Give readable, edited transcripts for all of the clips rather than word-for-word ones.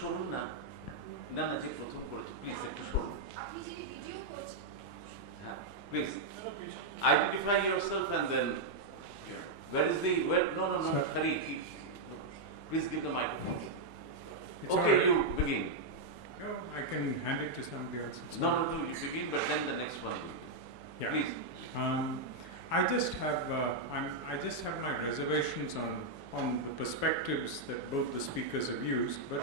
সরুন না, না না, যে প্রথম করেছে প্লিজ একটু সরুন। আপনি যিনি ভিডিও করছেন, হ্যাঁ, please identify yourself and then where is the no Hari, please give the microphone. Okay, you begin. No, I can hand it to somebody else. No, you begin, but then the next one. Yeah. Please. I just have my reservations on the perspectives that both the speakers have used, but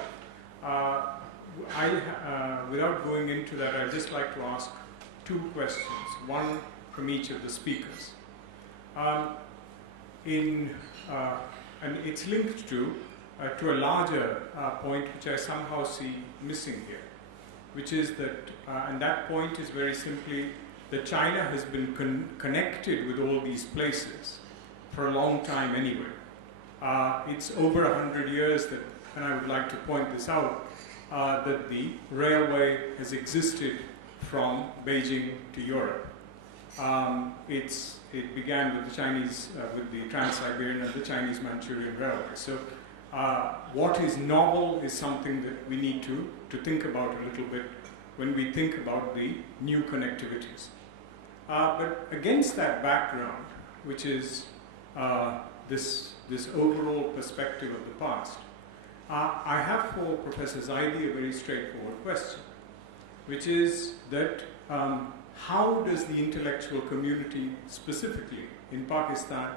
without going into that, I'd just like to ask two questions, one from each of the speakers. And it's linked to a larger point which I somehow see missing here, which is that, and that point is very simply that China has been connected with all these places for a long time anyway. It's over 100 years that, and I would like to point this out, that the railway has existed from Beijing to Europe. It began with the Chinese, with the Trans-Siberian and the Chinese-Manchurian Railway. So what is novel is something that we need to think about a little bit when we think about the new connectivities. But against that background, which is this overall perspective of the past, I have for Professor Zaidi a very straightforward question, which is that how does the intellectual community specifically in Pakistan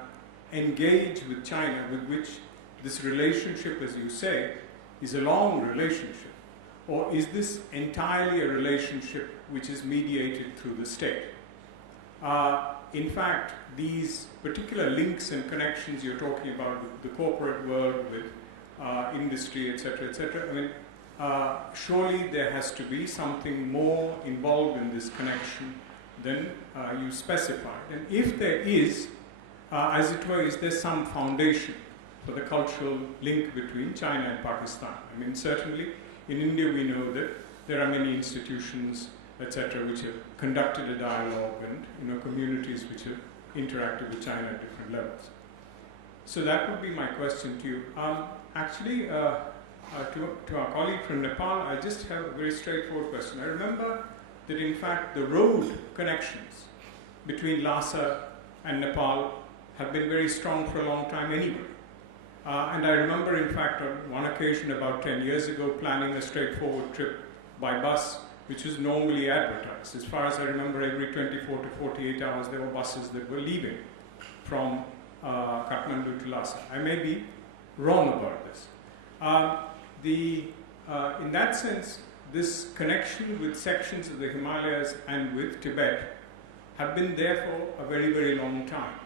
engage with China, with which this relationship, as you say, is a long relationship? Or is this entirely a relationship which is mediated through the state? In fact, these particular links and connections you're talking about with the corporate world, with industry, etc., etc., I mean, surely there has to be something more involved in this connection than you specified. And if there is, as it were, is there some foundation for the cultural link between China and Pakistan? I mean, certainly in India we know that there are many institutions, etc., which have conducted a dialogue, and communities which have interacted with China at different levels. So that would be my question to you. Actually, to our colleague from Nepal, I just have a very straightforward question. I remember that in fact the road connections between Lhasa and Nepal have been very strong for a long time anyway. And I remember in fact on one occasion about 10 years ago planning a straightforward trip by bus, which was normally advertised. As far as I remember, every 24 to 48 hours there were buses that were leaving from Kathmandu to Lhasa. I may be wrong about this. In that sense, this connection with sections of the Himalayas and with Tibet have been there for a very, very long time.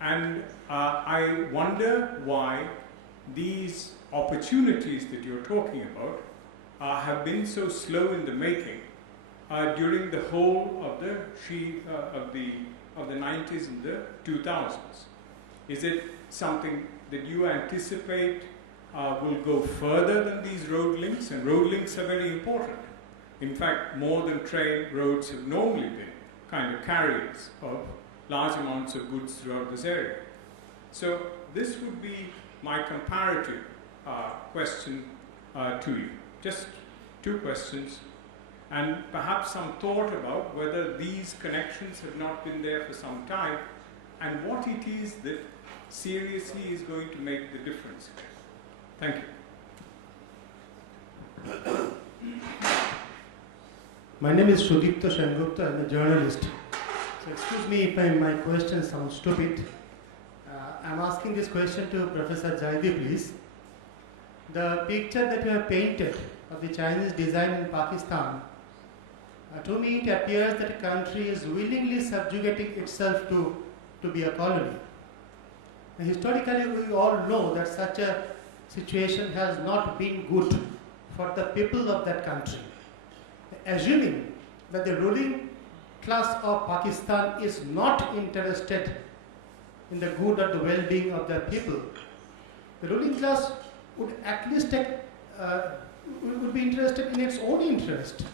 And I wonder why these opportunities that you're talking about have been so slow in the making during the whole of the 90s and the 2000s. Is it something that you anticipate will go further than these road links? And road links are very important. In fact, more than train, roads have normally been kind of carriers of large amounts of goods throughout this area. So this would be my comparative question to you. Just two questions, and perhaps some thought about whether these connections have not been there for some time, and what it is that seriously is going to make the difference. Thank you. My name is Sudipta Sengupta. I'm a journalist. So excuse me if my question sounds stupid. I'm asking this question to Professor Zaidi, please. The picture that you have painted of the Chinese design in Pakistan, to me it appears that a country is willingly subjugating itself to be a colony. And historically, we all know that such a situation has not been good for the people of that country. Assuming that the ruling class of Pakistan is not interested in the good or the well-being of their people, the ruling class would at least would be interested in its own interest.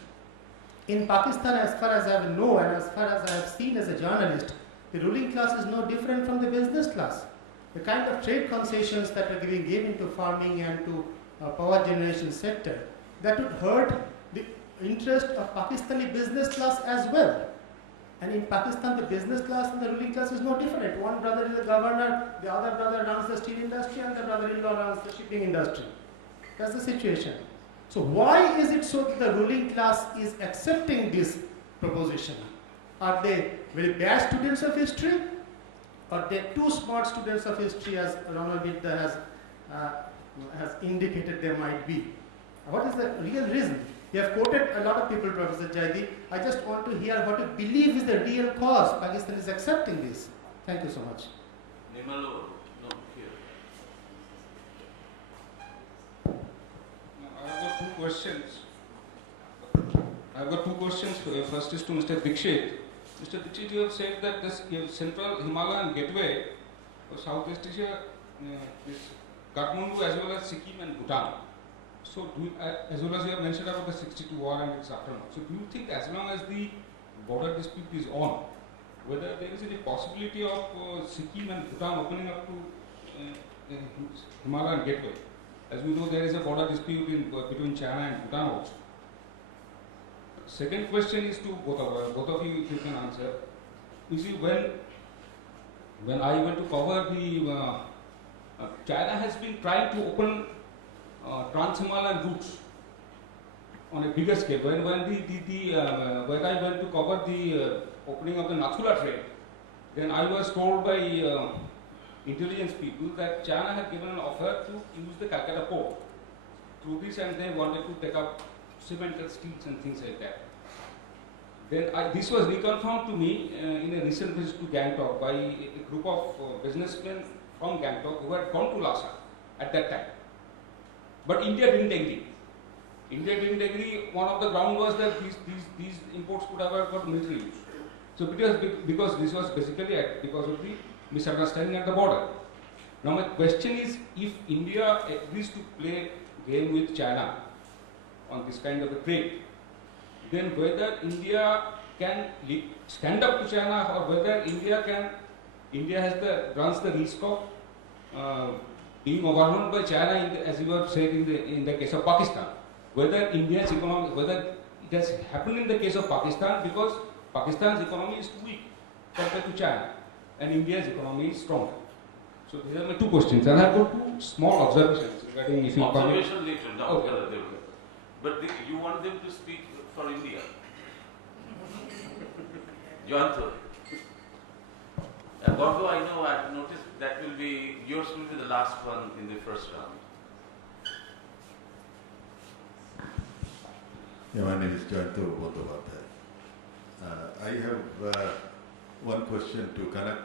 In Pakistan, as far as I know and as far as I have seen as a journalist, the ruling class is no different from the business class. The kind of trade concessions that are given to farming and to power generation sector, that would hurt the interest of Pakistani business class as well. And in Pakistan, the business class and the ruling class is no different. One brother is a governor, the other brother runs the steel industry, and the brother-in-law runs the shipping industry. That's the situation. So why is it so that the ruling class is accepting this proposition? Are they very bad students of history? Or they too smart students of history, as Ronald Vidya has indicated they might be? What is the real reason? You have quoted a lot of people, Professor Zaidi. I just want to hear what you believe is the real cause Pakistan is accepting this. Thank you so much. Nimalo, no, here. I have got two questions. First is to Mr. Dixit. Mr. Dixit, you have said that this Central Himalayan Gateway for Southeast Asia is Kathmandu as well as Sikkim and Bhutan. So, as well as you have mentioned about the 62 war and its aftermath. So, do you think as long as the border dispute is on, whether there is any possibility of Sikkim and Bhutan opening up to Himalayan Gateway? As we know, there is a border dispute between China and Bhutan also. Second question is to both of you, if you can answer. You see, when I went to cover the China has been trying to open trans-Himalayan routes on a bigger scale. When I went to cover the opening of the Nathula trade, then I was told by intelligence people that China had given an offer to use the Kolkata port through this, and they wanted to take up cemented steels and things like that. Then this was reconfirmed to me in a recent visit to Gangtok by a group of businessmen from Gangtok who had gone to Lhasa at that time. But India didn't agree. One of the ground was that these imports could have got military use. So because this was basically because of the misunderstanding at the border. Now my question is, if India agrees to play game with China on this kind of a trade, then whether India can stand up to China, or whether India runs the risk of being overwhelmed by China, as you have said in the case of Pakistan. Whether India's economy, whether it has happened in the case of Pakistan, because Pakistan's economy is too weak compared to China, and India's economy is strong. So these are my two questions, and I have got two small observations regarding if you observation later. No, okay. But you want them to speak for India. Johanto. Although I know, I've noticed that yours will be the last one in the first round. Yeah, my name is Johanto Bodhavadhai. I have one question to Kanak.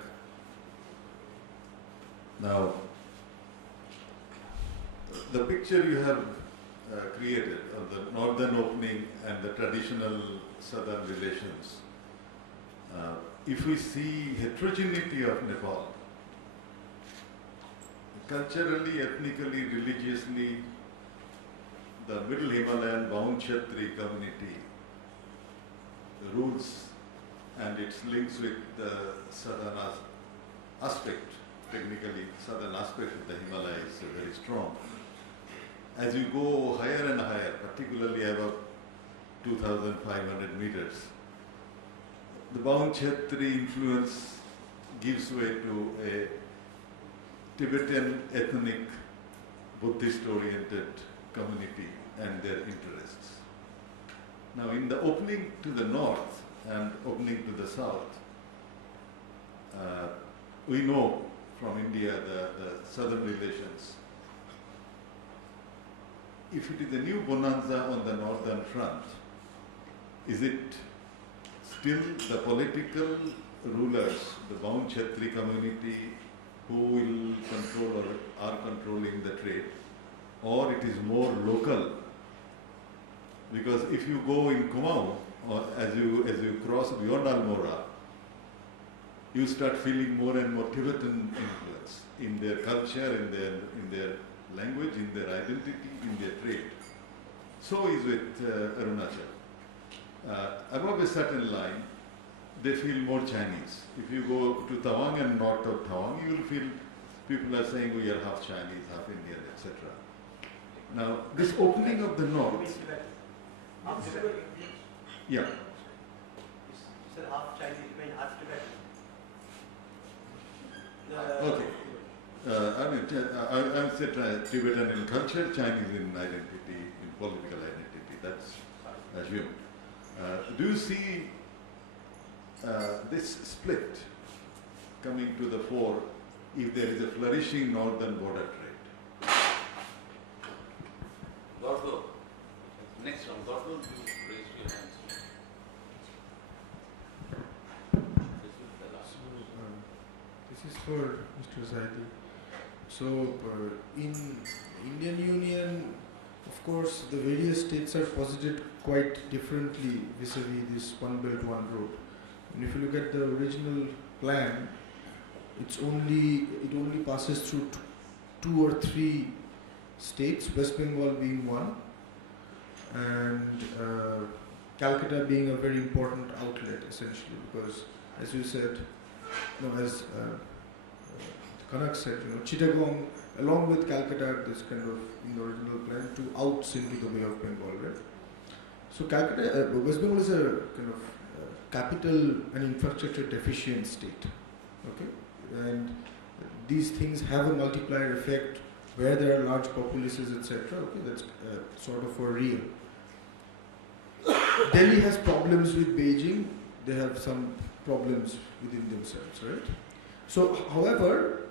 Now, the picture you have created of the northern opening and the traditional southern relations, if we see heterogeneity of Nepal, culturally, ethnically, religiously, the middle Himalayan bound Kshatri community rules and its links with the southern aspect, technically southern aspect of the Himalayas is very strong. As you go higher and higher, particularly above 2,500 meters, the bound Kshatri influence gives way to a Tibetan ethnic Buddhist-oriented community and their interests. Now, in the opening to the north and opening to the south, we know from India the southern relations. If it is a new bonanza on the northern front, is it still the political rulers, the bound Kshatri community, who will control or are controlling the trade, or it is more local? Because if you go in Kumaon, or as you cross beyond Almora, you start feeling more and more Tibetan influence in their culture, in their language, in their identity, in their trade. So is with Arunachal. Above a certain line, they feel more Chinese. If you go to Tawang and north of Tawang, you will feel people are saying we are half Chinese, half Indian, etc. Now, this opening of the north, yeah. You said half Chinese, you mean half Tibetan. Okay. I said Tibetan in culture, Chinese in identity, in political identity. That's assumed. Do you see this split coming to the fore if there is a flourishing northern border trade? Gordo. Next one. Gordo, you raise your hands. This is for Mr. Zaidi. So, in Indian Union, of course, the various states are posited quite differently vis-a-vis this One Belt, One Road. And if you look at the original plan, it only passes through two or three states, West Bengal being one, and Calcutta being a very important outlet, essentially, because, as you said, as Kanak said, Chittagong, along with Calcutta, this kind of in the original plan, two outs into the Bay of Bengal, right? So Calcutta, West Bengal is a kind of capital and infrastructure deficient state, okay? And these things have a multiplier effect where there are large populaces, etc. Okay, that's sort of for real. Delhi has problems with Beijing. They have some problems within themselves, right? So, however,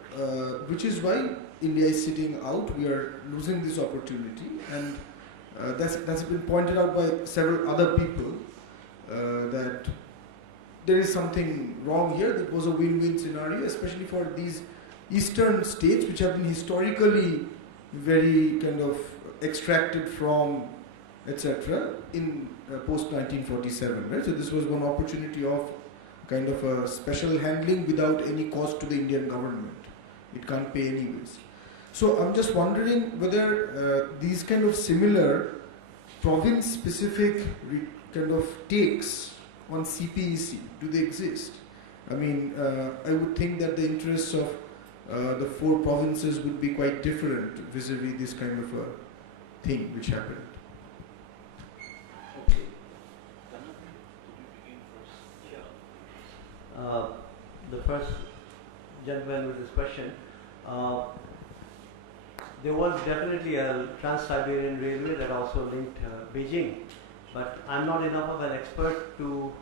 which is why India is sitting out. We are losing this opportunity, and that's been pointed out by several other people that there is something wrong here. It was a win-win scenario, especially for these eastern states which have been historically very kind of extracted from, etc. in post 1947, right? So this was one opportunity of kind of a special handling without any cost to the Indian government. It can't pay anyways. So I'm just wondering whether these kind of similar province-specific kind of takes on CPEC, do they exist? I mean, I would think that the interests of the four provinces would be quite different vis-a-vis this kind of a thing which happened. Okay. Kanak, could you begin first? Sure. The first gentleman with this question, there was definitely a Trans-Siberian Railway that also linked Beijing, but I'm not enough of an expert to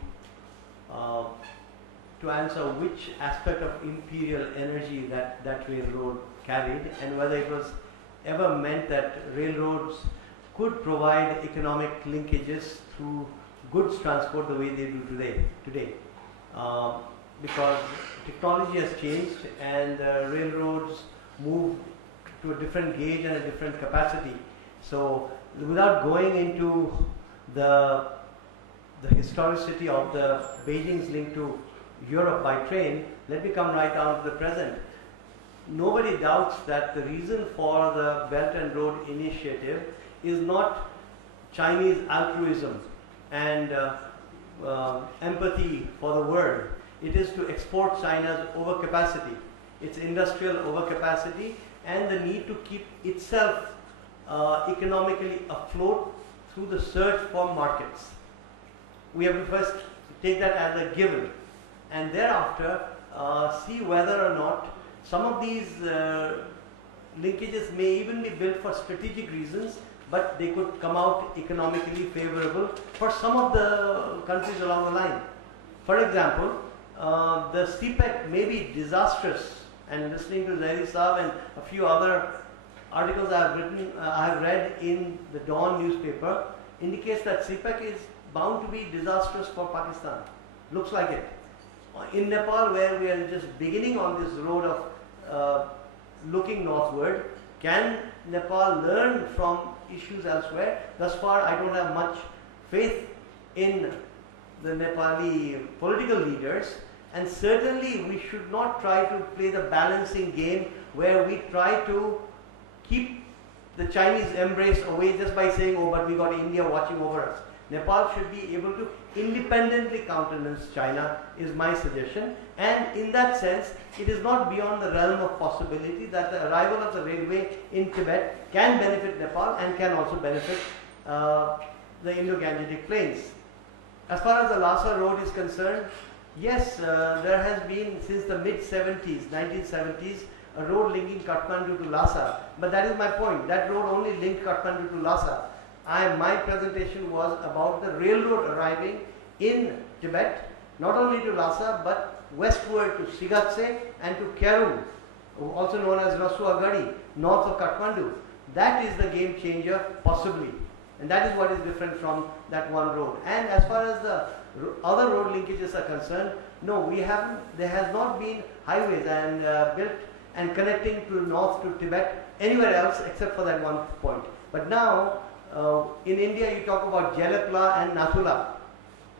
answer which aspect of imperial energy that railroad carried and whether it was ever meant that railroads could provide economic linkages through goods transport the way they do today. Because technology has changed and railroads move to a different gauge and a different capacity. So without going into the historicity of the Beijing's link to Europe by train, let me come right down to the present. Nobody doubts that the reason for the Belt and Road Initiative is not Chinese altruism and empathy for the world. It is to export China's overcapacity, its industrial overcapacity, and the need to keep itself economically afloat through the search for markets. We have to first take that as a given, and thereafter see whether or not some of these linkages may even be built for strategic reasons, but they could come out economically favorable for some of the countries along the line. For example, the CPEC may be disastrous, and listening to Zaidi Saab and a few other articles I have read in the Dawn newspaper indicates that CPEC is bound to be disastrous for Pakistan. Looks like it. In Nepal, where we are just beginning on this road of looking northward, can Nepal learn from issues elsewhere? Thus far, I don't have much faith in the Nepali political leaders, and certainly we should not try to play the balancing game where we try to keep the Chinese embrace away just by saying, oh, but we got India watching over us. Nepal should be able to independently countenance China, is my suggestion. And in that sense, it is not beyond the realm of possibility that the arrival of the railway in Tibet can benefit Nepal and can also benefit the Indo-Gangetic plains. As far as the Lhasa road is concerned, yes, there has been since the mid-70s, 1970s, a road linking Kathmandu to Lhasa. But that is my point. That road only linked Kathmandu to Lhasa. My presentation was about the railroad arriving in Tibet, not only to Lhasa, but westward to Sigatse and to Kerum, also known as Rasuagadi, north of Kathmandu. That is the game changer, possibly. And that is what is different from that one road. And as far as the other road linkages are concerned, no, there has not been highways and built and connecting to north to Tibet anywhere else except for that one point. But now, in India, you talk about Jalapla and Nathula.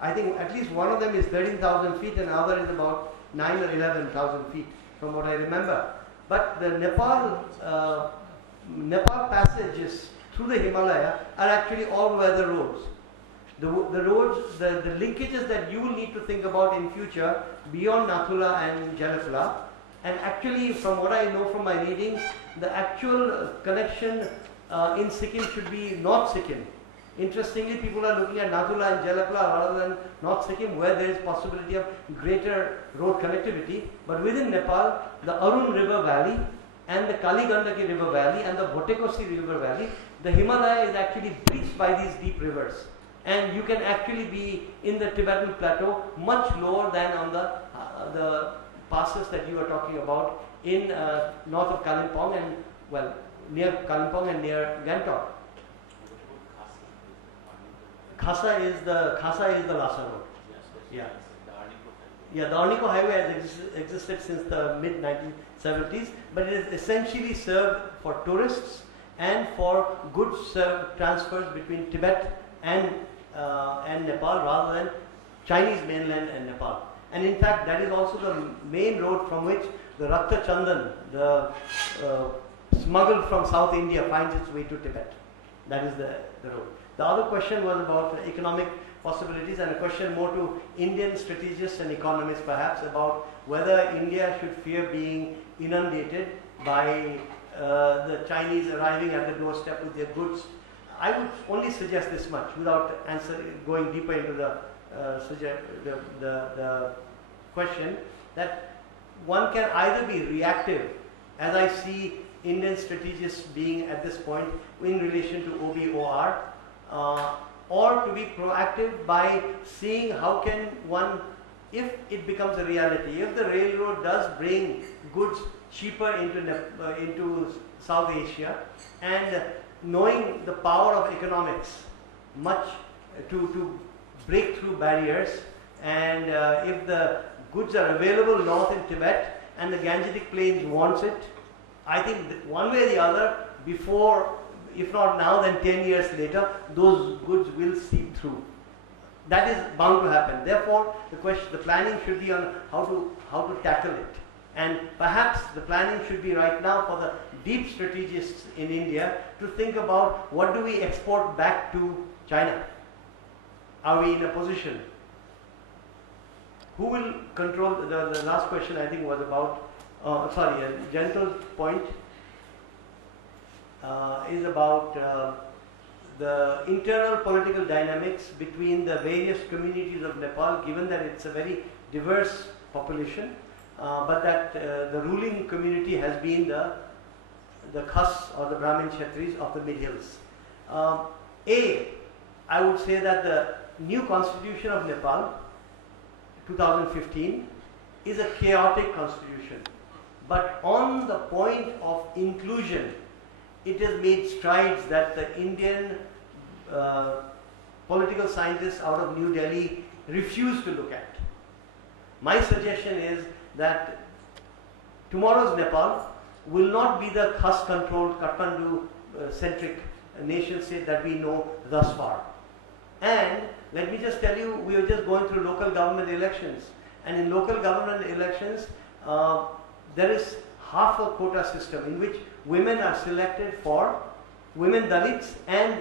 I think at least one of them is 13,000 feet and the other is about 9 or 11,000 feet from what I remember. But the Nepal passages through the Himalaya are actually all-weather roads. The roads, the linkages that you will need to think about in future beyond Nathula and Jalapla, and actually from what I know from my readings, the actual connection in Sikkim should be North Sikkim. Interestingly, people are looking at Nathula and Jalapla rather than North Sikkim, where there is possibility of greater road connectivity. But within Nepal, the Arun River Valley and the Kali Gandaki River Valley and the Bhotekosi River Valley, the Himalaya is actually breached by these deep rivers. And you can actually be in the Tibetan plateau much lower than on the passes that you are talking about in north of Kalimpong and, well, near Kalimpong and near Gantok. Khasa is the Lhasa road. Yeah. Yeah, the Arniko Highway has existed since the mid-1970s, but it is essentially served for tourists and for goods transfers between Tibet and Nepal rather than Chinese mainland and Nepal. And in fact, that is also the main road from which the Rakta Chandan, the smuggled from South India, finds its way to Tibet. That is the road. The other question was about economic possibilities, and a question more to Indian strategists and economists perhaps about whether India should fear being inundated by the Chinese arriving at the doorstep with their goods. I would only suggest this much without going deeper into the question, that one can either be reactive, as I see Indian strategists being at this point in relation to OBOR, or to be proactive by seeing how can one, if it becomes a reality, if the railroad does bring goods cheaper into South Asia, and knowing the power of economics much to break through barriers, and if the goods are available north in Tibet and the Gangetic Plains wants it, I think that one way or the other, before, if not now, then 10 years later, those goods will seep through. That is bound to happen. Therefore, the planning should be on how to tackle it. And perhaps the planning should be right now for the deep strategists in India to think about what do we export back to China? Are we in a position? Who will control, the last question I think was about, a gentle point is about the internal political dynamics between the various communities of Nepal, given that it's a very diverse population, but that the ruling community has been the Khas or the Brahmin Kshatris of the mid-hills. I would say that the new constitution of Nepal, 2015, is a chaotic constitution. But on the point of inclusion, it has made strides that the Indian political scientists out of New Delhi refuse to look at. My suggestion is that tomorrow's Nepal will not be the Khas-controlled, Kathmandu-centric nation state that we know thus far. And let me just tell you, we are just going through local government elections. And in local government elections, there is half a quota system in which women are selected for, women Dalits and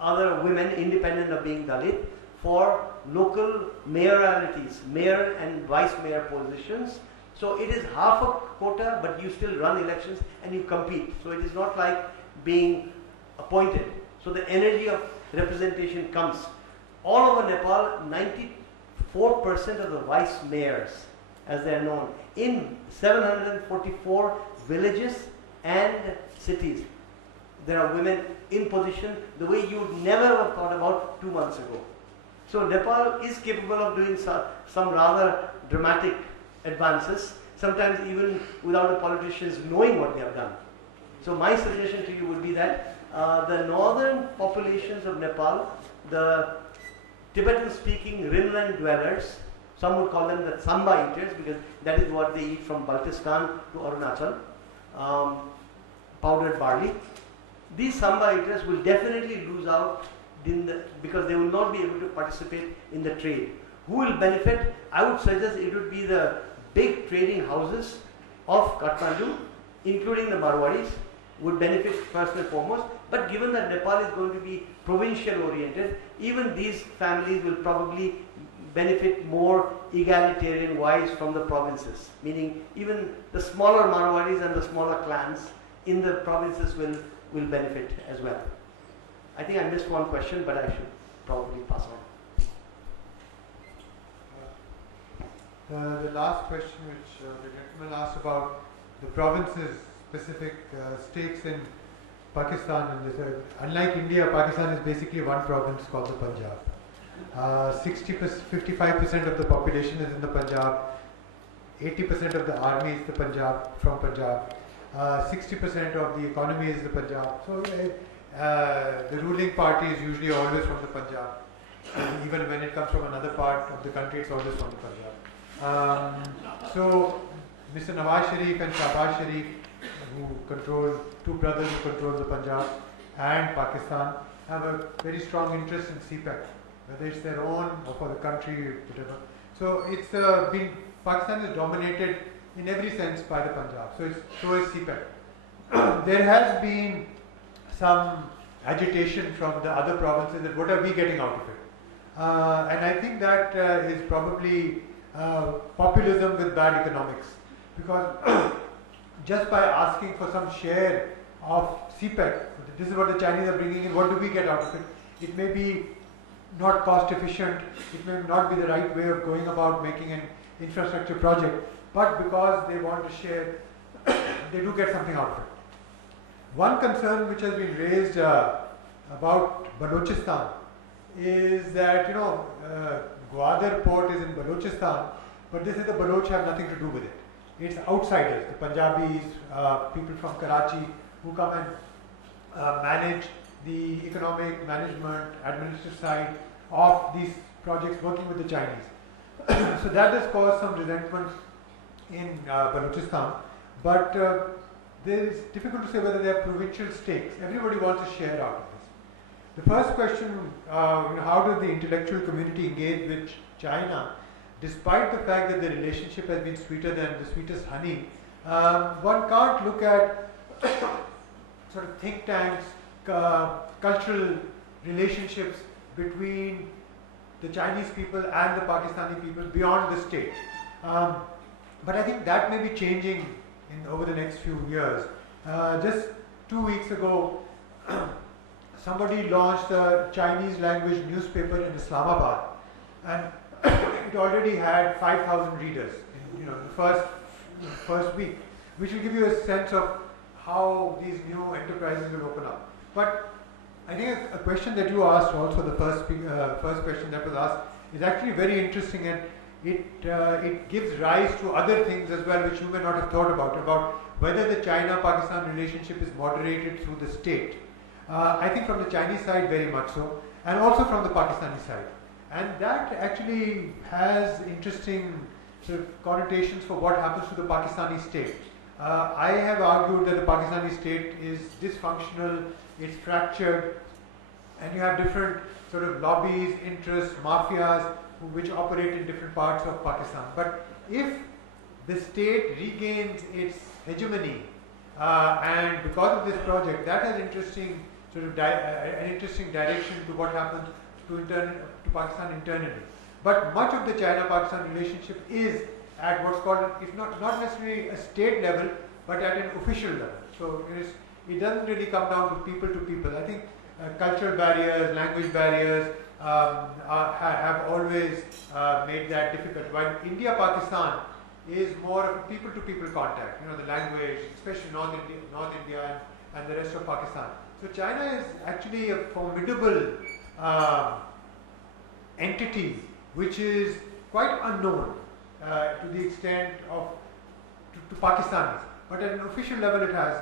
other women, independent of being Dalit, for local mayoralities, mayor and vice mayor positions. So it is half a quota, but you still run elections and you compete. So it is not like being appointed. So the energy of representation comes. All over Nepal, 94% of the vice mayors, as they are known, in 744 villages and cities, there are women in position the way you would never have thought about 2 months ago. So Nepal is capable of doing some rather dramatic advances, sometimes even without the politicians knowing what they have done. So my suggestion to you would be that the northern populations of Nepal, the Tibetan-speaking Rimland dwellers, some would call them the Samba eaters because that is what they eat from Baltistan to Arunachal, powdered barley. These Samba eaters will definitely lose out because they will not be able to participate in the trade. Who will benefit? I would suggest it would be the big trading houses of Kathmandu, including the Marwadis, would benefit first and foremost. But given that Nepal is going to be provincial oriented, even these families will probably benefit more egalitarian wise from the provinces. Meaning even the smaller Marwadis and the smaller clans in the provinces will benefit as well. I think I missed one question, but I should probably pass on. The last question which the gentleman asked about the provinces, specific states in Pakistan, and they said, unlike India, Pakistan is basically one province called the Punjab. 55% of the population is in the Punjab, 80% of the army is the Punjab, from Punjab, 60% of the economy is the Punjab. So the ruling party is usually always from the Punjab. Even when it comes from another part of the country, it's always from the Punjab. So Mr. Nawaz Sharif and Shahbaz Sharif, who control, two brothers who control the Punjab and Pakistan, have a very strong interest in CPEC, whether it's their own or for the country, whatever. So it's Pakistan is dominated in every sense by the Punjab. So is CPEC. There has been some agitation from the other provinces that what are we getting out of it? And I think that is probably populism with bad economics, because just by asking for some share of CPEC, this is what the Chinese are bringing in, what do we get out of it? It may be not cost efficient, it may not be the right way of going about making an infrastructure project, but because they want to share, they do get something out of it. One concern which has been raised about Balochistan is that, Gwadar port is in Balochistan, but they say the Baloch have nothing to do with it. It's outsiders, the Punjabis, people from Karachi, who come and manage the economic management, administrative side of these projects working with the Chinese. So that has caused some resentment in Balochistan, but it's difficult to say whether they are provincial stakes. Everybody wants a share out of this. The first question, how does the intellectual community engage with China? Despite the fact that the relationship has been sweeter than the sweetest honey, one can't look at sort of think tanks, cultural relationships between the Chinese people and the Pakistani people beyond the state. But I think that may be changing over the next few years. Just 2 weeks ago, somebody launched a Chinese language newspaper in Islamabad, and it already had 5,000 readers in the first week, which will give you a sense of how these new enterprises will open up. But I think a question that you asked, also the first question that was asked, is actually very interesting, and it gives rise to other things as well which you may not have thought about whether the China-Pakistan relationship is moderated through the state. I think from the Chinese side very much so, and also from the Pakistani side. And that actually has interesting sort of connotations for what happens to the Pakistani state. I have argued that the Pakistani state is dysfunctional, it's fractured, and you have different sort of lobbies, interests, mafias, which operate in different parts of Pakistan. But if the state regains its hegemony, and because of this project, that has interesting sort of an interesting direction to what happens to Pakistan internally. But much of the China-Pakistan relationship is at what's called, if not necessarily a state level, but at an official level. So it doesn't really come down to people. I think cultural barriers, language barriers have always made that difficult. While India-Pakistan is more of a people-to-people contact, the language, especially North India and the rest of Pakistan. So China is actually a formidable entity which is quite unknown to the extent of to Pakistanis. But at an official level it has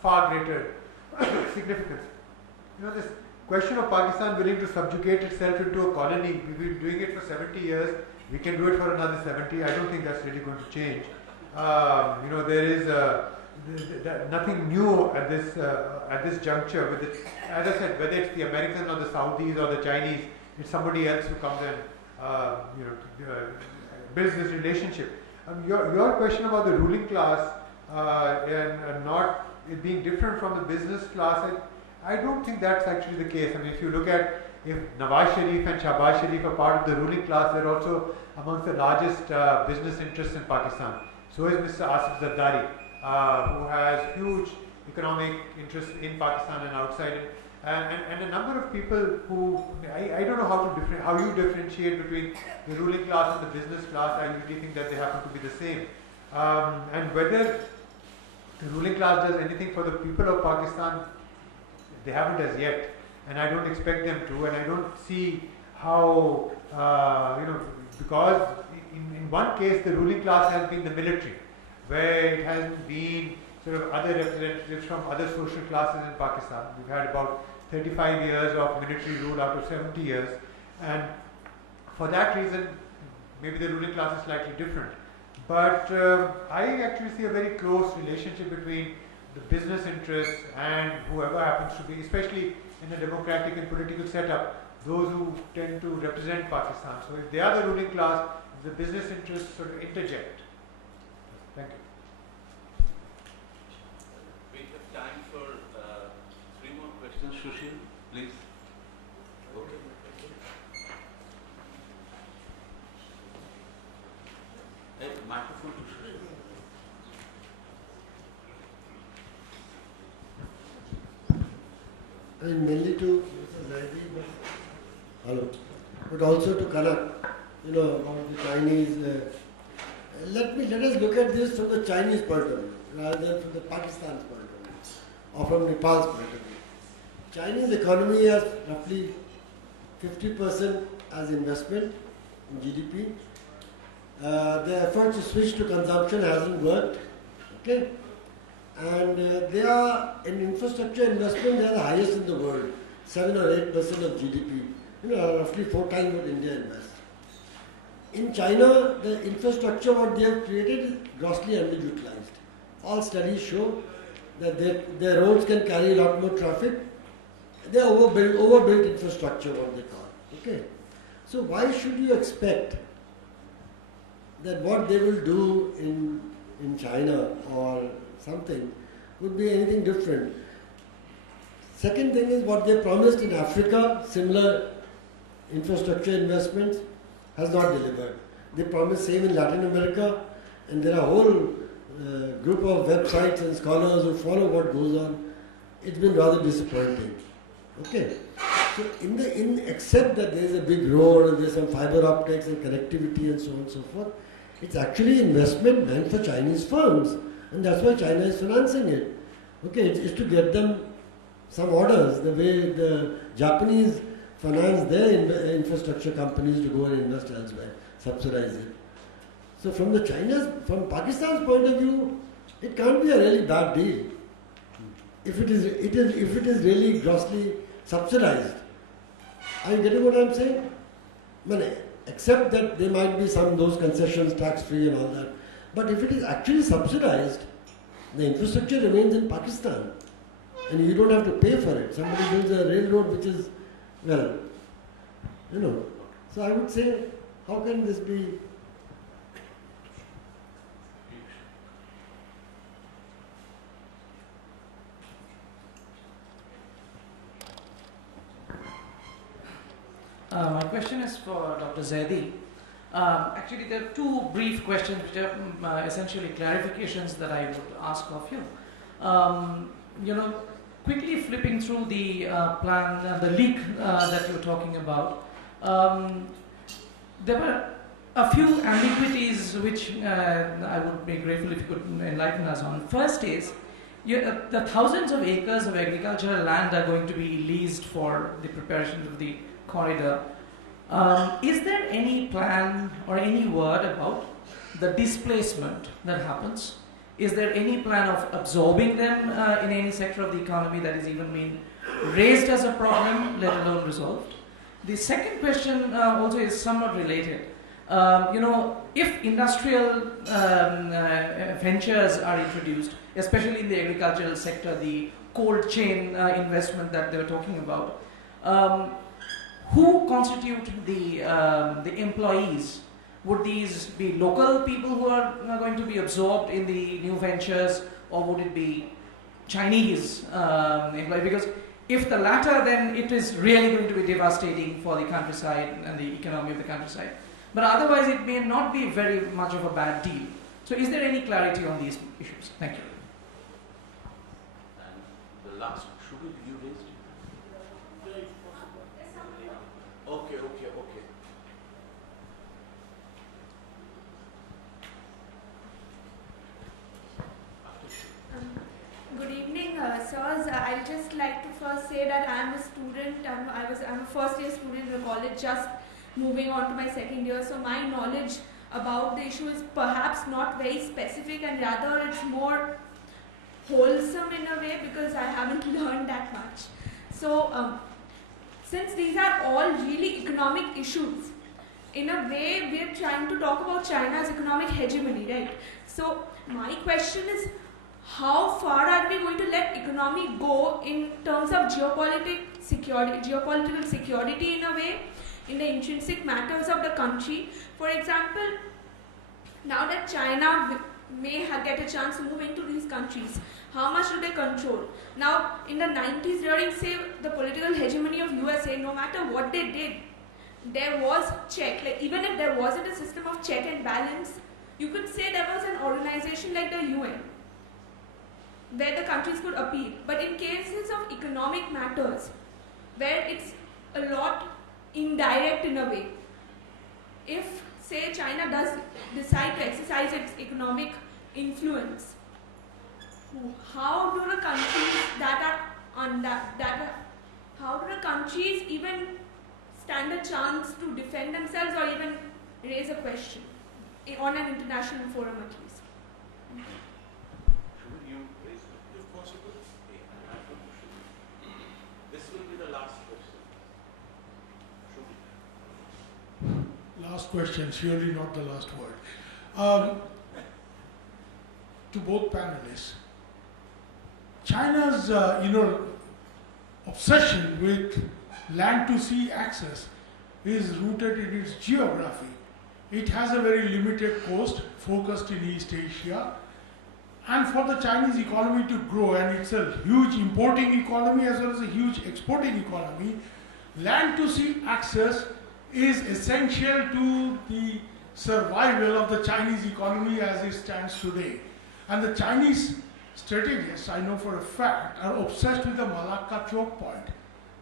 far greater significance. This question of Pakistan willing to subjugate itself into a colony, we've been doing it for 70 years, we can do it for another 70, I don't think that's really going to change. There is nothing new at this juncture. With it, as I said, whether it's the Americans or the Saudis or the Chinese, it's somebody else who comes and builds this relationship. Your question about the ruling class and not it being different from the business class, I don't think that's actually the case. I mean, if you look at if Nawaz Sharif and Shahbaz Sharif are part of the ruling class, they're also amongst the largest business interests in Pakistan. So is Mr. Asif Zardari, who has huge economic interests in Pakistan and outside it. And a number of people who, I don't know how you differentiate between the ruling class and the business class. I usually think that they happen to be the same. And whether the ruling class does anything for the people of Pakistan, they haven't as yet. And I don't expect them to. And I don't see how, because in one case the ruling class has been the military, where it hasn't been sort of other representatives from other social classes in Pakistan. We've had about 35 years of military rule out of 70 years, and for that reason maybe the ruling class is slightly different. But I actually see a very close relationship between the business interests and whoever happens to be, especially in a democratic and political setup, those who tend to represent Pakistan. So if they are the ruling class, the business interests sort of interject. Thank you. We have time for 3 more questions. Sushil, please. Okay. Hey, microphone to Sushil. I mean, mainly to Mr. Zaidi, but also to Kanak, about the Chinese. Let us look at this from the Chinese point of view, rather than from the Pakistan's point of view, or from Nepal's point of view. Chinese economy has roughly 50% as investment in GDP. The effort to switch to consumption hasn't worked. Okay. And they are in infrastructure investment, they are the highest in the world, 7 or 8% of GDP, roughly 4 times what India invests. In China, the infrastructure what they have created is grossly underutilized. All studies show that their roads can carry a lot more traffic. They are overbuilt infrastructure, what they call. Okay. So why should you expect that what they will do in China or something would be anything different? Second thing is what they promised in Africa, similar infrastructure investments, has not delivered. They promised same in Latin America, and there are a whole group of websites and scholars who follow what goes on. It's been rather disappointing. Okay, so except that there is a big road and there's some fiber optics and connectivity and so on and so forth, it's actually investment meant for Chinese firms. And that's why China is financing it. Okay, it's to get them some orders, the way the Japanese finance their infrastructure companies to go and invest elsewhere, subsidize it. So from Pakistan's point of view, it can't be a really bad deal. If it is really grossly subsidized. Are you getting what I'm saying? Except that there might be some those concessions, tax-free and all that. But if it is actually subsidized, the infrastructure remains in Pakistan and you don't have to pay for it. Somebody builds a railroad which is, So I would say, how can this be? My question is for Dr. Zaidi. Actually, there are two brief questions which are essentially clarifications that I would ask of you. Quickly flipping through the plan, the leak that you're talking about, there were a few ambiguities which I would be grateful if you could enlighten us on. First is, the thousands of acres of agricultural land are going to be leased for the preparation of the corridor. Is there any plan or any word about the displacement that happens? Is there any plan of absorbing them in any sector of the economy that is even being raised as a problem, let alone resolved? The second question also is somewhat related. If industrial ventures are introduced, especially in the agricultural sector, the cold chain investment that they were talking about, who constitute the employees? Would these be local people who are going to be absorbed in the new ventures, or would it be Chinese employees? Because if the latter, then it is really going to be devastating for the countryside and the economy of the countryside. But otherwise, it may not be very much of a bad deal. So is there any clarity on these issues? Thank you. And the last, should we you raised? Okay. Good evening, sirs. I'd just like to first say that I'm a student. I'm a first year student in the college, just moving on to my second year. So my knowledge about the issue is perhaps not very specific, and rather it's more wholesome in a way, because I haven't learned that much. So since these are all really economic issues, in a way we're trying to talk about China's economic hegemony, right? So my question is, how far are we going to let economy go in terms of geopolitical security in a way, in the intrinsic matters of the country? For example, now that China may get a chance to move into these countries, how much do they control? Now, in the 90s, during, say, the political hegemony of USA, no matter what they did, there was check. Like, even if there wasn't a system of check and balance, you could say there was an organization like the UN, where the countries could appeal. But in cases of economic matters, where it's a lot indirect in a way, if, say, China does decide to exercise its economic influence, how do the countries even stand a chance to defend themselves or even raise a question on an international forum at least? Should you raise it? If possible. This will be the last question. Last question, surely not the last word. To both panelists, China's obsession with land-to-sea access is rooted in its geography. It has a very limited coast focused in East Asia, and for the Chinese economy to grow, and it's a huge importing economy as well as a huge exporting economy, land-to-sea access is essential to the survival of the Chinese economy as it stands today. And the Chinese strategists, I know for a fact, are obsessed with the Malacca choke point.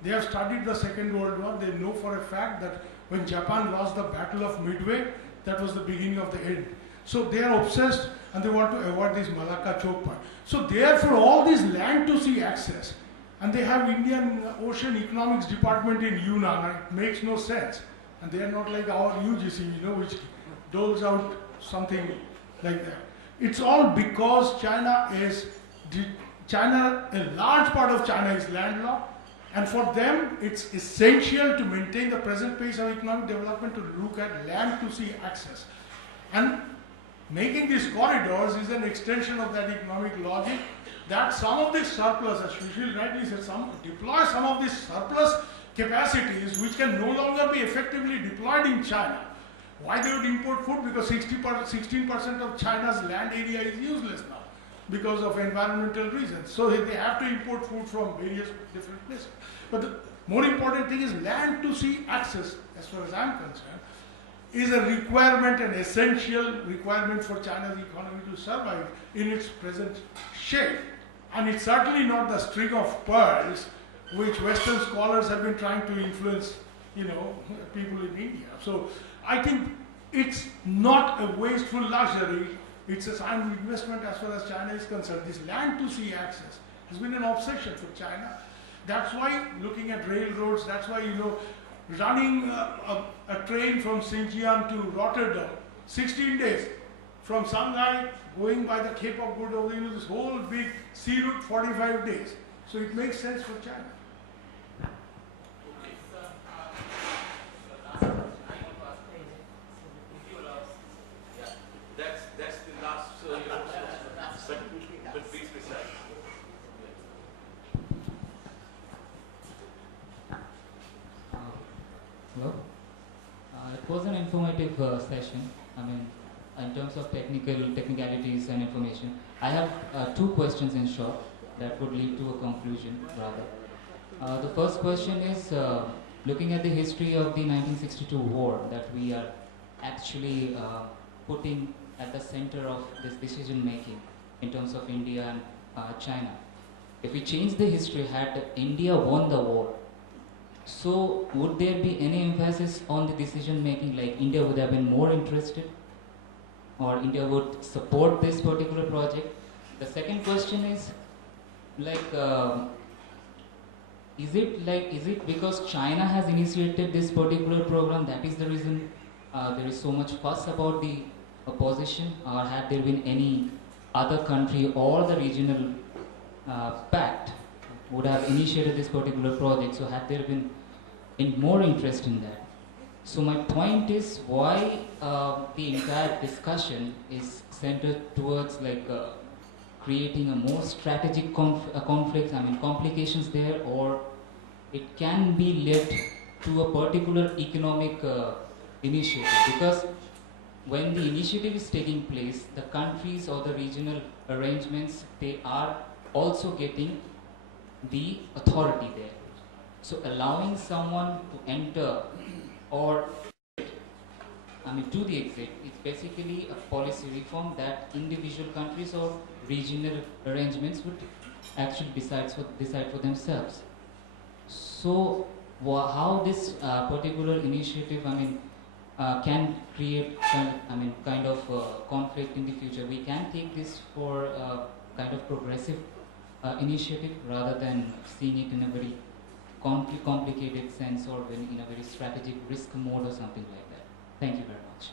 They have studied the Second World War. They know for a fact that when Japan lost the Battle of Midway, that was the beginning of the end. So they are obsessed and they want to avoid this Malacca choke point. So therefore all this land-to-sea access, and they have Indian Ocean Economics Department in Yunnan, and it makes no sense. And they are not like our UGC, which doles out something like that. It's all because a large part of China is landlocked, and for them it's essential to maintain the present pace of economic development to look at land-to-sea access. And making these corridors is an extension of that economic logic, that some of this surplus, as Sushil rightly said, deploy some of these surplus capacities which can no longer be effectively deployed in China. Why they would import food? Because 16% of China's land area is useless now. because of environmental reasons. So they have to import food from various different places. But the more important thing is land to sea access, as far as I'm concerned, is a requirement, an essential requirement for China's economy to survive in its present shape. And it's certainly not the string of pearls which Western scholars have been trying to influence, people in India. So I think it's not a wasteful luxury, it's a sound investment as far as China is concerned. This land to sea access has been an obsession for China. That's why looking at railroads, that's why, running a train from Xinjiang to Rotterdam, 16 days, from Shanghai, going by the Cape of Good Hope, this whole big sea route, 45 days. So it makes sense for China. That's the last, but please precise. Hello. It was an informative session. I mean, in terms of technicalities and information, I have two questions in short that would lead to a conclusion rather. The first question is looking at the history of the 1962 war that we are actually putting at the center of this decision making in terms of India and China. If we change the history, had India won the war, so would there be any emphasis on the decision making, like India would have been more interested or India would support this particular project? The second question is is it because China has initiated this particular program, that is the reason there is so much fuss about the opposition, or had there been any other country or the regional pact would have initiated this particular project, so had there been more interest in that? So my point is why the entire discussion is centered towards creating a more strategic conflict, complications there, or it can be led to a particular economic initiative, because when the initiative is taking place, the countries or the regional arrangements, they are also getting the authority there. So allowing someone to enter or to the exit, it's basically a policy reform that individual countries or regional arrangements would actually decide for themselves. So how this particular initiative, can create kind of conflict in the future. We can take this for a kind of progressive initiative rather than seeing it in a very complicated sense or in a very strategic risk mode or something like that. Thank you very much.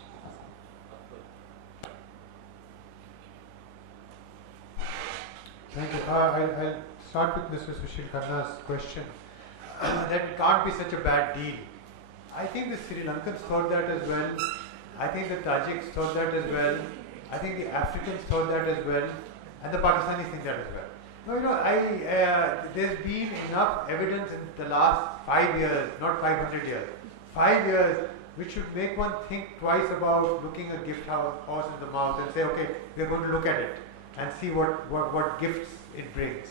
Thank you. I'll start with Mr. Sushil Khanna's question that it can't be such a bad deal. I think the Sri Lankans thought that as well. I think the Tajiks thought that as well. I think the Africans thought that as well. And the Pakistanis think that as well. No, there's been enough evidence in the last 5 years, not 500 years, 5 years, which should make one think twice about looking a gift horse in the mouth and say, okay, we're going to look at it and see what gifts it brings.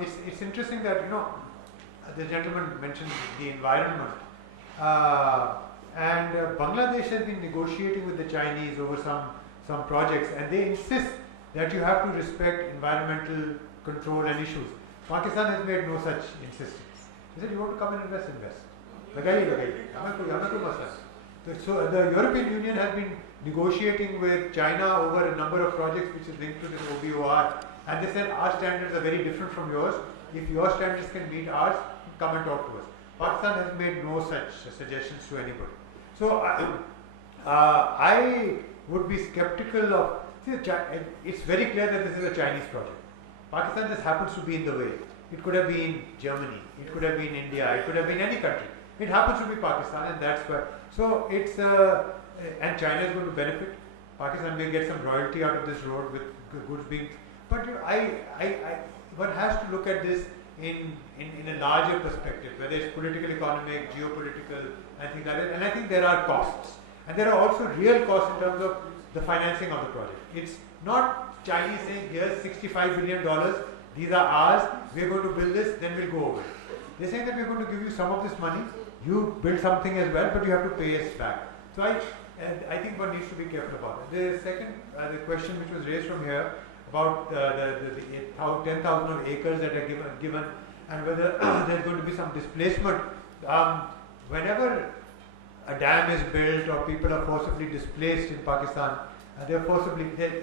It's interesting that, the gentleman mentioned the environment. And Bangladesh has been negotiating with the Chinese over some projects, and they insist that you have to respect environmental control and issues. Pakistan has made no such insistence. He said, you want to come and invest. So the European Union has been negotiating with China over a number of projects which is linked to this OBOR, and they said our standards are very different from yours. If your standards can meet ours, come and talk to us. Pakistan has made no such suggestions to anybody. So I would be skeptical of. It's very clear that this is a Chinese project. Pakistan just happens to be in the way. It could have been Germany, it could have been India, it could have been any country. It happens to be Pakistan, and that's why. So it's and China is going to benefit. Pakistan may get some royalty out of this road with goods being. But one has to look at this in a larger perspective, whether it's political, economic, geopolitical, and things like that. And I think there are costs, and there are also real costs in terms of the financing of the project. It's not Chinese saying, here's $65 billion, these are ours, we're going to build this, then we'll go over it. They're saying that we're going to give you some of this money, you build something as well, but you have to pay us back. So I think one needs to be careful about it. The second, the question which was raised from here about the 10,000 of acres that are given and whether there's going to be some displacement. Whenever a dam is built or people are forcibly displaced in Pakistan, they're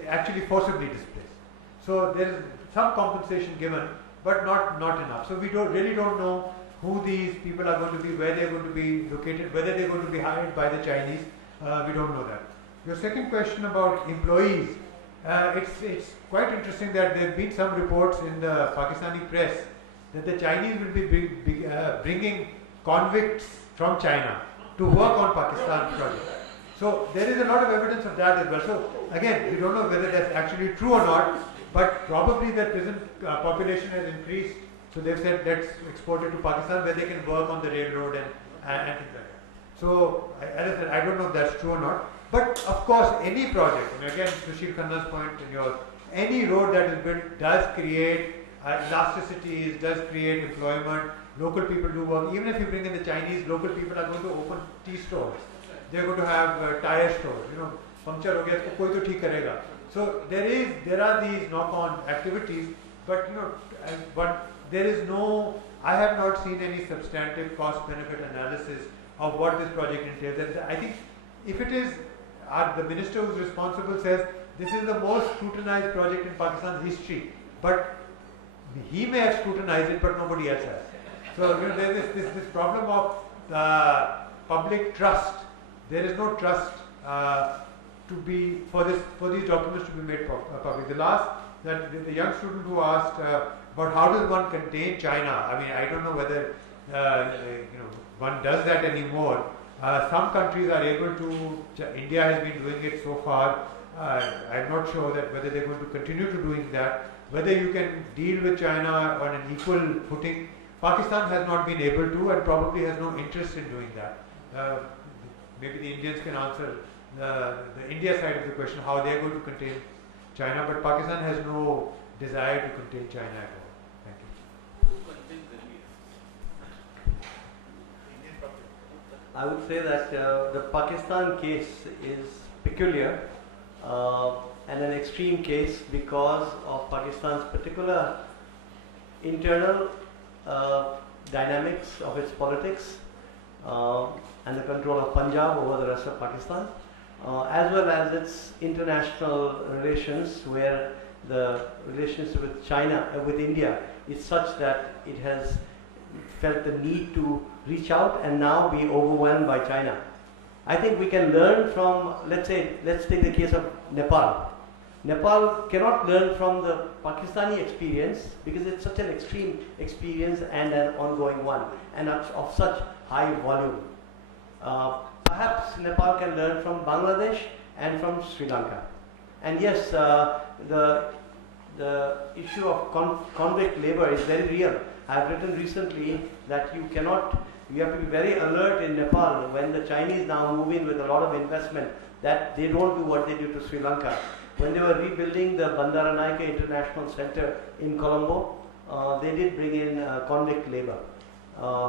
actually forcibly displaced. So there is some compensation given, but not enough. So we really don't know who these people are going to be, where they're going to be located, whether they're going to be hired by the Chinese. We don't know that. Your second question about employees, it's quite interesting that there have been some reports in the Pakistani press that the Chinese will be bringing convicts from China to work on Pakistan projects. So there is a lot of evidence of that as well. So again, we don't know whether that's actually true or not, but probably the prison population has increased. So they've said let's export it to Pakistan where they can work on the railroad and things like that. So as I said, I don't know if that's true or not. But of course, any project, and again, Sushil Khanna's point and yours, any road that is built does create elasticities, does create employment. Local people do work. Even if you bring in the Chinese, local people are going to open tea stores. They're going to have tire stores. Puncture ho gaya, isko koi to theek karega. So there are these knock-on activities, but but there is no. I have not seen any substantive cost-benefit analysis of what this project entails. And I think if it is, the minister who's responsible says this is the most scrutinized project in Pakistan's history, but he may have scrutinized it, but nobody else has. So there is this problem of public trust. There is no trust for these documents to be made public. The last, the young student who asked about how does one contain China. I mean, I don't know whether one does that anymore. Some countries are able to. India has been doing it so far. I'm not sure that whether they're going to continue to doing that. Whether you can deal with China on an equal footing. Pakistan has not been able to and probably has no interest in doing that. Maybe the Indians can answer the India side of the question, how they are going to contain China, but Pakistan has no desire to contain China at all. Thank you. I would say that the Pakistan case is peculiar and an extreme case because of Pakistan's particular internal dynamics of its politics and the control of Punjab over the rest of Pakistan, as well as its international relations, where the relationship with China, with India, is such that it has felt the need to reach out and now be overwhelmed by China. I think we can learn from, let's take the case of Nepal. Nepal cannot learn from the Pakistani experience because it's such an extreme experience and an ongoing one, and of such high volume. Perhaps Nepal can learn from Bangladesh and from Sri Lanka. And yes, the issue of convict labor is very real. I have written recently that you have to be very alert in Nepal when the Chinese now move in with a lot of investment, that they don't do what they do to Sri Lanka. When they were rebuilding the Bandaranaike International Center in Colombo, they did bring in convict labor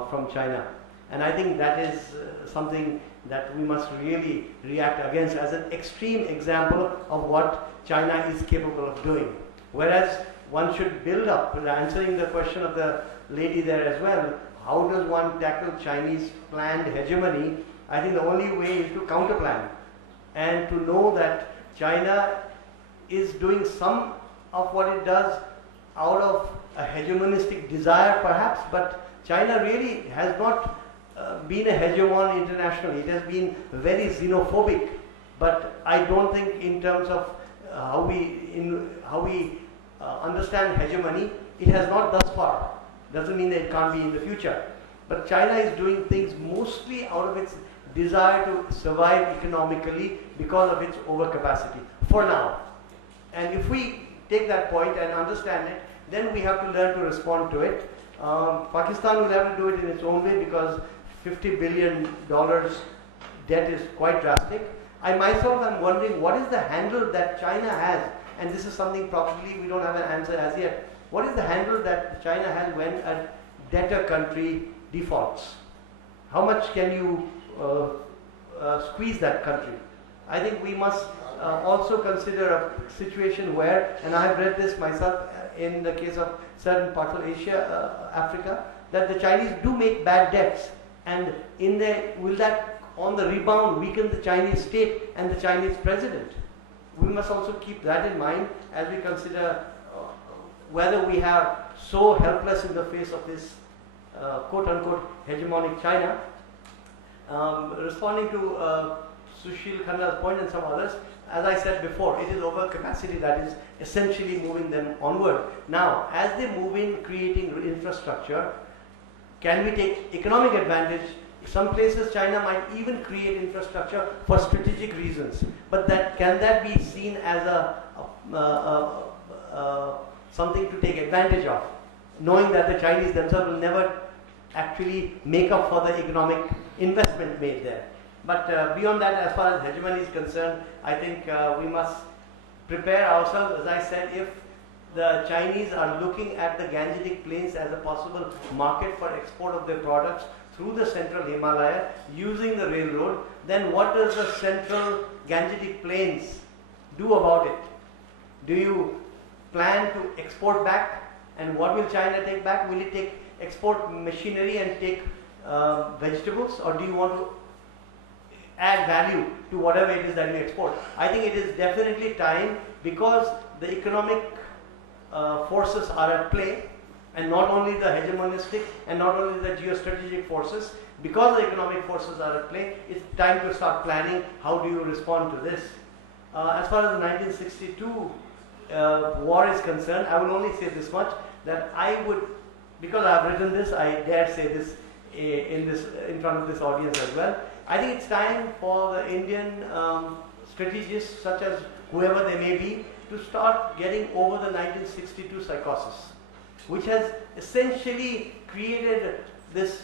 from China. And I think that is something that we must really react against as an extreme example of what China is capable of doing. Whereas one should build up, answering the question of the lady there as well, how does one tackle Chinese planned hegemony? I think the only way is to counterplan and to know that China is doing some of what it does out of a hegemonistic desire perhaps, but China really has not been a hegemon internationally. It has been very xenophobic, but I don't think in terms of how we understand hegemony, it has not thus far. Doesn't mean that it can't be in the future. But China is doing things mostly out of its desire to survive economically because of its overcapacity, for now. And if we take that point and understand it, then we have to learn to respond to it. Pakistan will have to do it in its own way because $50 billion debt is quite drastic. I myself am wondering what is the handle that China has and this is something probably we don't have an answer as yet. What is the handle that China has when a debtor country defaults? How much can you squeeze that country? I think we must also consider a situation where, and I have read this myself in the case of certain parts of Asia, Africa, that the Chinese do make bad debts, and will that on the rebound weaken the Chinese state and the Chinese president? We must also keep that in mind as we consider whether we are so helpless in the face of this quote-unquote hegemonic China. Responding to Sushil Khanna's point and some others, as I said before, it is overcapacity that is essentially moving them onward. Now, as they move in creating infrastructure, can we take economic advantage? Some places China might even create infrastructure for strategic reasons, but can that be seen as something to take advantage of, knowing that the Chinese themselves will never actually make up for the economic investment made there? But beyond that, as far as hegemony is concerned, I think we must prepare ourselves. As I said, if the Chinese are looking at the Gangetic Plains as a possible market for export of their products through the central Himalaya using the railroad, then what does the central Gangetic Plains do about it? Do you plan to export back? And what will China take back? Will it export machinery and take vegetables, or do you want to add value to whatever it is that you export? I think it is definitely time, because the economic forces are at play, and not only the hegemonistic and not only the geostrategic forces. Because the economic forces are at play, it's time to start planning how do you respond to this. As far as the 1962 war is concerned, I will only say this much, that I would, because I have written this, I dare say this in front of this audience as well. I think it's time for the Indian strategists, such as whoever they may be, to start getting over the 1962 psychosis, which has essentially created this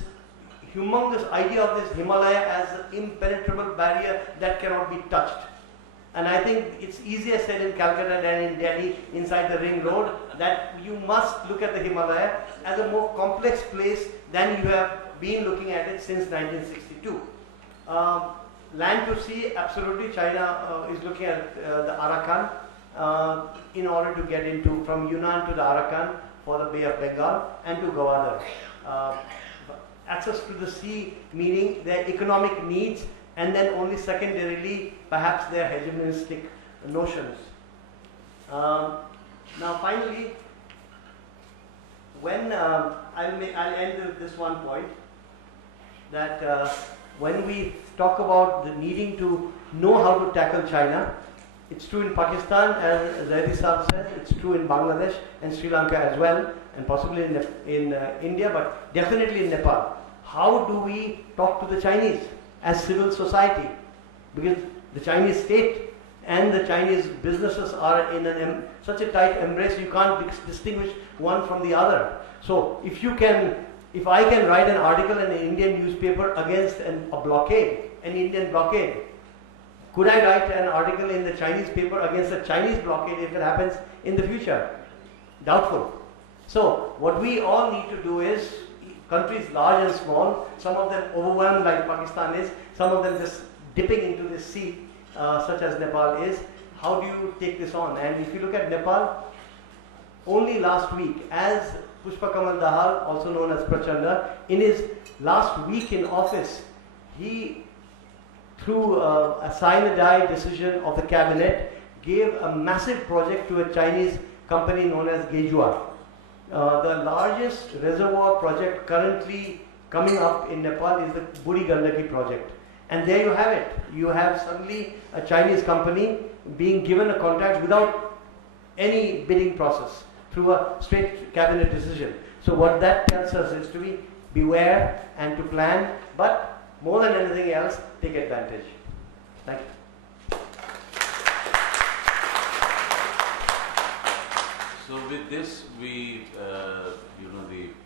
humongous idea of this Himalaya as an impenetrable barrier that cannot be touched. And I think it's easier said in Calcutta than in Delhi, inside the ring road, that you must look at the Himalaya as a more complex place than you have been looking at it since 1962. Land to sea, absolutely, China is looking at the Arakan in order to get into, from Yunnan to the Arakan for the Bay of Bengal and to Gwadar. Access to the sea, meaning their economic needs, and then only secondarily perhaps their hegemonistic notions. Now finally, when I'll end with this one point, that when we talk about the needing to know how to tackle China, it's true in Pakistan, as Zaidi Saab said, it's true in Bangladesh and Sri Lanka as well, and possibly in India, but definitely in Nepal. How do we talk to the Chinese as civil society? Because the Chinese state and the Chinese businesses are in such a tight embrace, you can't distinguish one from the other. So if I can write an article in an Indian newspaper against a blockade, an Indian blockade, could I write an article in the Chinese paper against a Chinese blockade if it happens in the future? Doubtful. So what we all need to do is, countries large and small, some of them overwhelmed like Pakistan is, some of them just dipping into the sea, such as Nepal is, how do you take this on? And if you look at Nepal, only last week, as Pushpa Kamal Dahal, also known as Prachanda, in his last week in office, he, through a sine-die decision of the cabinet, gave a massive project to a Chinese company known as Gejua. The largest reservoir project currently coming up in Nepal is the Buri Gandaki project. And there you have it. You have suddenly a Chinese company being given a contract without any bidding process, through a straight cabinet decision. So what that tells us is to beware and to plan, but more than anything else, take advantage. Thank you. So with this, the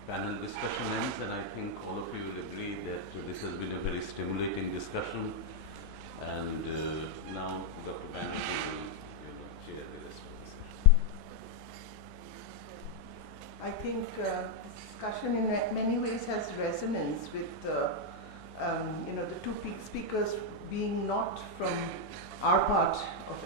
panel discussion ends, and I think all of you will agree that this has been a very stimulating discussion. And now Dr. Banerjee will share the rest of this. I think this discussion in many ways has resonance with the two speakers being not from our part of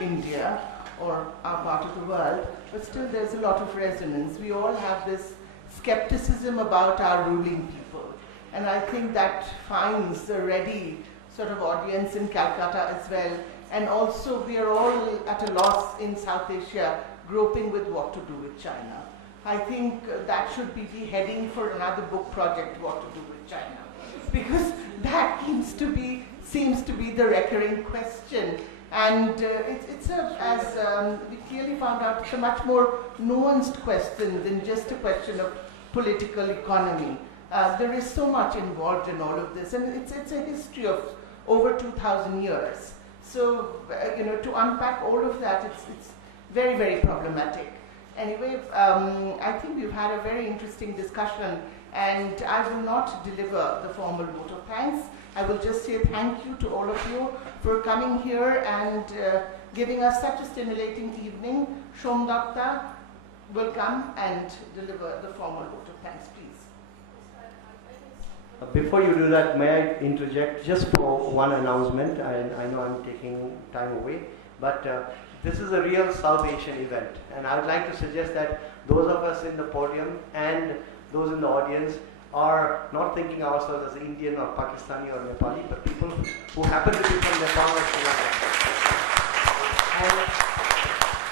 India or our part of the world, but still there's a lot of resonance. We all have this skepticism about our ruling people, and I think that finds a ready sort of audience in Calcutta as well. And also we are all at a loss in South Asia, groping with what to do with China. I think that should be the heading for another book project, What to Do with China, because that seems to be the recurring question. And as we clearly found out, it's a much more nuanced question than just a question of political economy. There is so much involved in all of this, and it's a history of over 2,000 years. So, to unpack all of that, it's very, very problematic. Anyway, I think we've had a very interesting discussion, and I will not deliver the formal vote of thanks. I will just say thank you to all of you for coming here and giving us such a stimulating evening. Shom Datta will come and deliver the formal vote of thanks, please. Before you do that, may I interject just for one announcement? I know I'm taking time away, but this is a real South Asian event, and I would like to suggest that those of us in the podium and those in the audience are not thinking ourselves as Indian or Pakistani or Nepali, but people who happen to be from Nepal or Sri Lanka.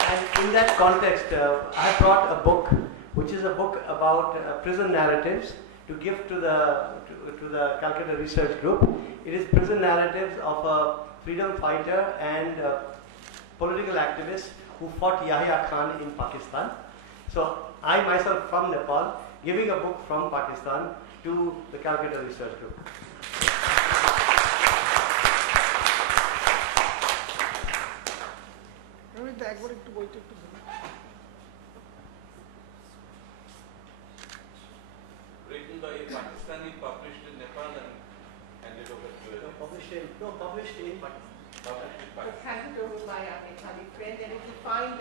And in that context, I brought a book, which is a book about prison narratives to give to the Calcutta Research Group. It is prison narratives of a freedom fighter and political activist who fought Yahya Khan in Pakistan. So I myself from Nepal, giving a book from Pakistan to the Calcutta Research Group. Written by a Pakistani, published in Nepal and handed over to it. Published in Pakistan. Handed over by our Nepali friend, and it will find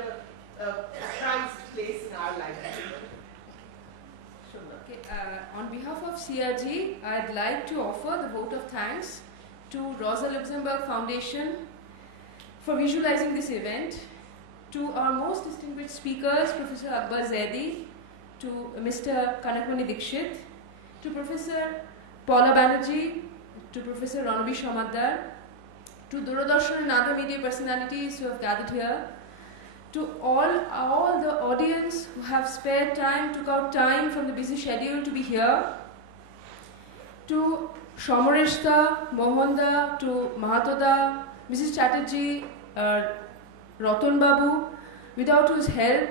a prized place in our library. Okay, on behalf of CRG, I'd like to offer the vote of thanks to Rosa Luxemburg Foundation for visualizing this event, to our most distinguished speakers, Professor Akbar Zaidi, to Mr. Kanak Dixit, to Professor Paula Banerjee, to Professor Ranabi Shamadar, to Doordarshan and other media personalities who have gathered here, to all the audience who have spared time, took out time from the busy schedule to be here, to Shomarishta, Mohanda, to Mahatoda, Mrs. Chatterjee, Ratan Babu, without whose help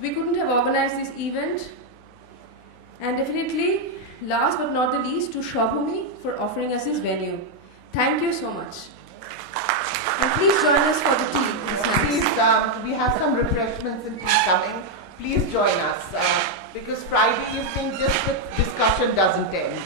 we couldn't have organized this event. And definitely, last but not the least, to Shobhumi for offering us this venue. Thank you so much. And please join us for the tea. Please, we have some refreshments and tea coming. Please join us, because Friday evening just the discussion doesn't end.